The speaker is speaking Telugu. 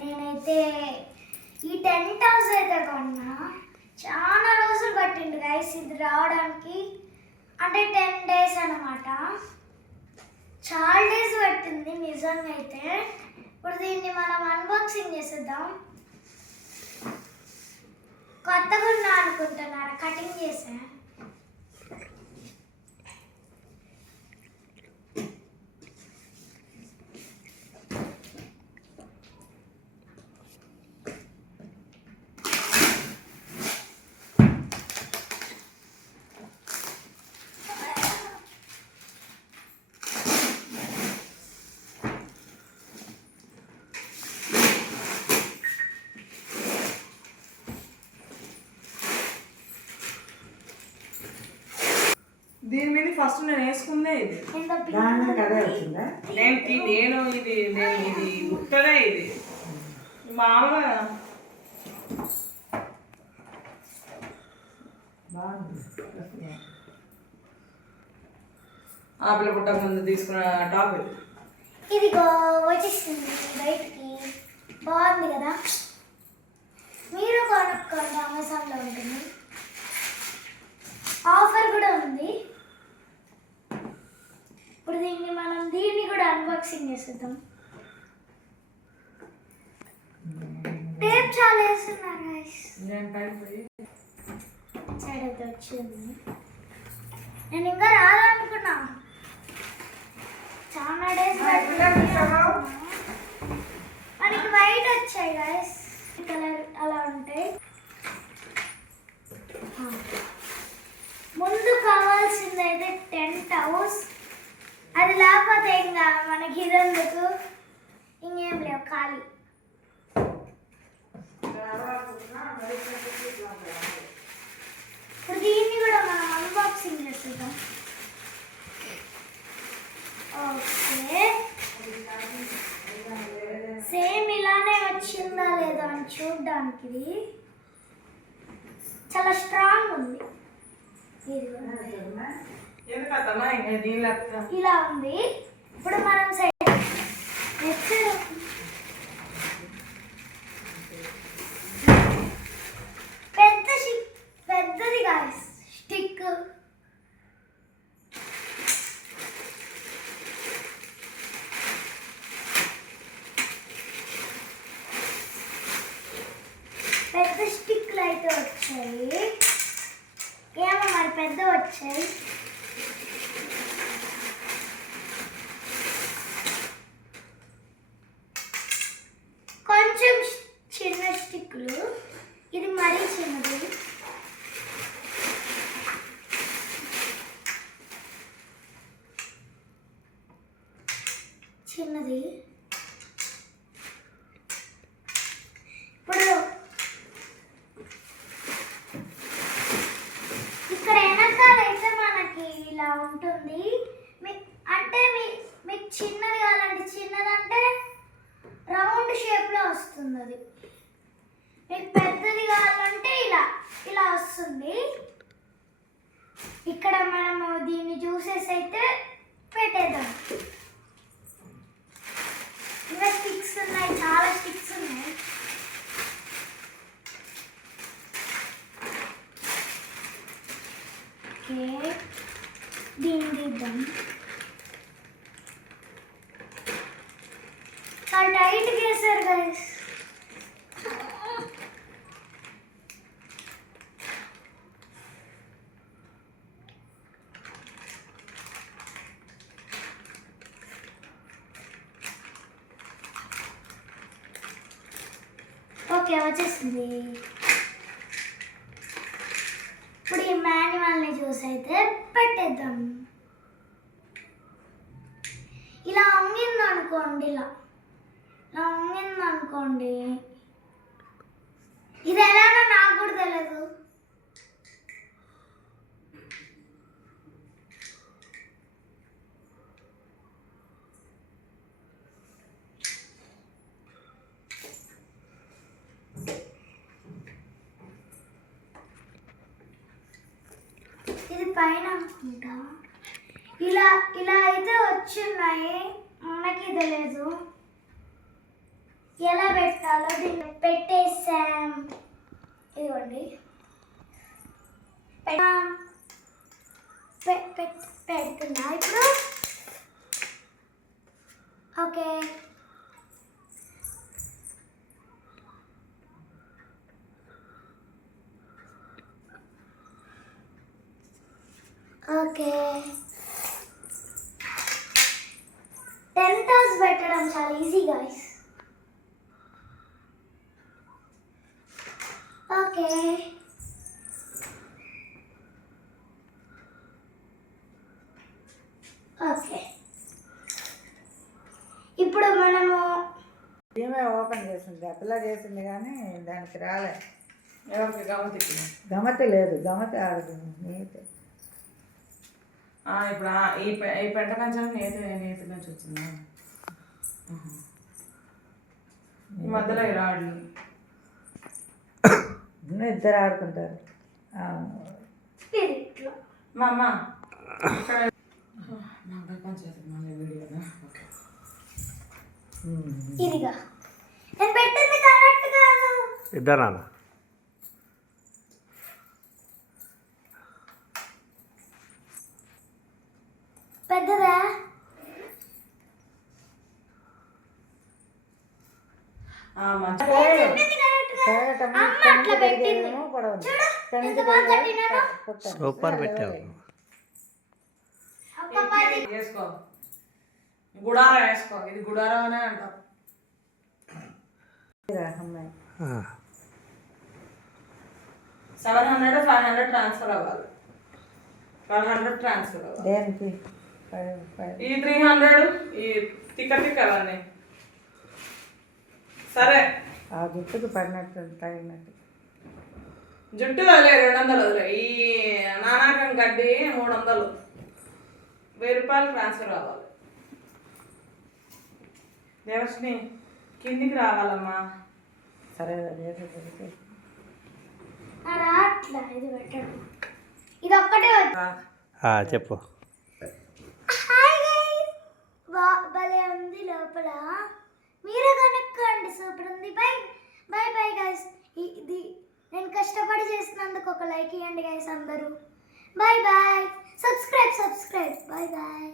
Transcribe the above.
నేనైతే ఈ టెంట్ హౌస్ అయితే కొన్నా. చాలా రోజులు పట్టింది గైస్ ఇది రావడానికి, అంటే 10 days అన్నమాట. చాలా డేస్ పట్టింది నిజంగా అయితే. ఇప్పుడు దీన్ని మనం అన్బాక్సింగ్ చేసేద్దాం. కొత్తగా ఉన్నా అనుకుంటున్నారా? కటింగ్ చేసా. దీని మీద ఫస్ట్ నేను వేసుకుందే ఇది. నేను ఇది ఉత్తరే ఇది మామూలుగా ఆపిల పుట్ట ముందు తీసుకున్న టాప్ ఇది వచ్చేసింది బయటికి. బాగుంది కదా, మీరు కొనుక్కోండి, అమెజాన్లో ఉంటుంది, ఆఫర్ కూడా ఉంది. ఇప్పుడు దీన్ని కూడా అన్బాక్సింగ్ చేసేద్దాం. టేప్ చాలా వేస్తున్నారు గైస్. సైడ్ అయితే వచ్చింది. నేను ఇంకా రాదనుకున్నా, చాలా డేస్ మనకి వైట్ వచ్చాయి గైస్, కలర్ అలా ఉంటాయి. ముందు కావాల్సింది అయితే టెంట్ హౌస్, అది లేకపోతే ఇంకా మనకి ఇదందుకు ఇంకేం లేవు, ఖాళీ. ఇప్పుడు దీన్ని కూడా మనం అన్బాక్సింగ్ చేసేద్దాం. ఓకే, సేమ్ ఇలానే వచ్చిందా లేదా అని చూడడానికి. ఇది చాలా స్ట్రాంగ్ ఉంది. ఇలా ఉంది. ఇప్పుడు మనం పెద్దది గాయస్ స్టిక్. పెద్ద స్టిక్లు అయితే వచ్చాయి. ఏమో మరి పెద్ద వచ్చాయి. కొంచెం చిన్న స్టిక్లు, ఇది మరీ చిన్నది. చిన్నది. ఇప్పుడు ఇక్కడ వెనకాల అయితే మనకి ఇలా ఉంటుంది. అంటే మీకు చిన్నది కావాలంటే చిన్నదంటే రౌండ్ షేప్లో వస్తుంది. అది మీకు పెద్దది కావాలంటే ఇలా వస్తుంది. ఇక్కడ మనము దీన్ని జ్యూసెస్ అయితే పెట్టేద్దాం. ఇంకా స్టిక్స్ ఉన్నాయి, చాలా స్టిక్స్ ఉన్నాయి. ఓకే, దీన్ని తీద్దాం. చాలా టైట్గా వేసారు గైస్. ఓకే, వచ్చేసింది. ఇప్పుడు ఈ మాన్యువల్ని చూసి అయితే పెట్టేద్దాం. ఇలా వంగిందనుకోండి, ఇలా వంగిందనుకోండి, ఇది ఎలానో నాకు కూడా తెలియదు. ఇది పైన అనుకుంటా. ఇలా అయితే వచ్చున్నాయి, మనకి తెలియదు ఎలా చేయాలో దీన్ని పెట్టేసాం. ఇదిగోండి పెడుతున్నా ఇప్పుడు. ఓకే ఓకే 10 toes పెట్టడం చాలా ఈజీ గైస్. ఓకే ఓకే ఇప్పుడు మనము ఈమె ఓపెన్ చేసింది, అప్లా చేసింది కానీ దానికి రాలే. ఎవరికి గమతికి గమతి లేదు, గమతి ఆడదు నీట్. ఇప్పుడు ఈ పెంట కంచెం నేతి నుంచి వచ్చిందా? ఈ మధ్యలో ఈ రాడ్లు ఇద్దరు ఆడుకుంటారు. స్పిరిట్లో మా అమ్మ ఇక్కడ మా పంచాయతీ మళ్ళీ వీడియో కదా. ఓకే ఇదిగా నేను పెట్టింది కరెక్ట్ కాదు. ఇద్దరా పెద్దదా? మంచి చెప్పింది కరెక్ట్ గా. అమ్మ అట్లా పెట్టింది. చూడు ఎంత బాగా కట్టినానో. సూపర్ పెట్టావు. ఒక 10 వేసుకో, గుడారం వేసుకో. ఇది గుడారం అనే అంటాం. అమ్మాయి 700 500 ట్రాన్స్ఫర్ అవ్వాలి. 1200 ట్రాన్స్ఫర్ అవ్వాలి. దేనికి ఈ 300 ఈ తిక్క అవన్నీ సరే. ఆ జుట్టుకు పడినట్టు తగినట్టు జుట్టు వదిలే 200 వదిలే. ఈ నానాకం గడ్డి 300 1000 ట్రాన్స్ఫర్ అవ్వాలి. దేవశ్ని కిందికి రావాలమ్మా. సరే చేసి అట్లా ఇది పెట్టడం. ఇది ఒక్కటే చెప్పు. హాయ్ గైస్, భలే ఉంది లోపల. మీరు కనుక్కోండి, సూపర్ ఉంది. Bye bye bye guys. ఇది నేను కష్టపడి చేసినందుకు ఒక లైక్ ఇవ్వండి గైస్ అందరూ. Bye bye. Subscribe. Bye bye.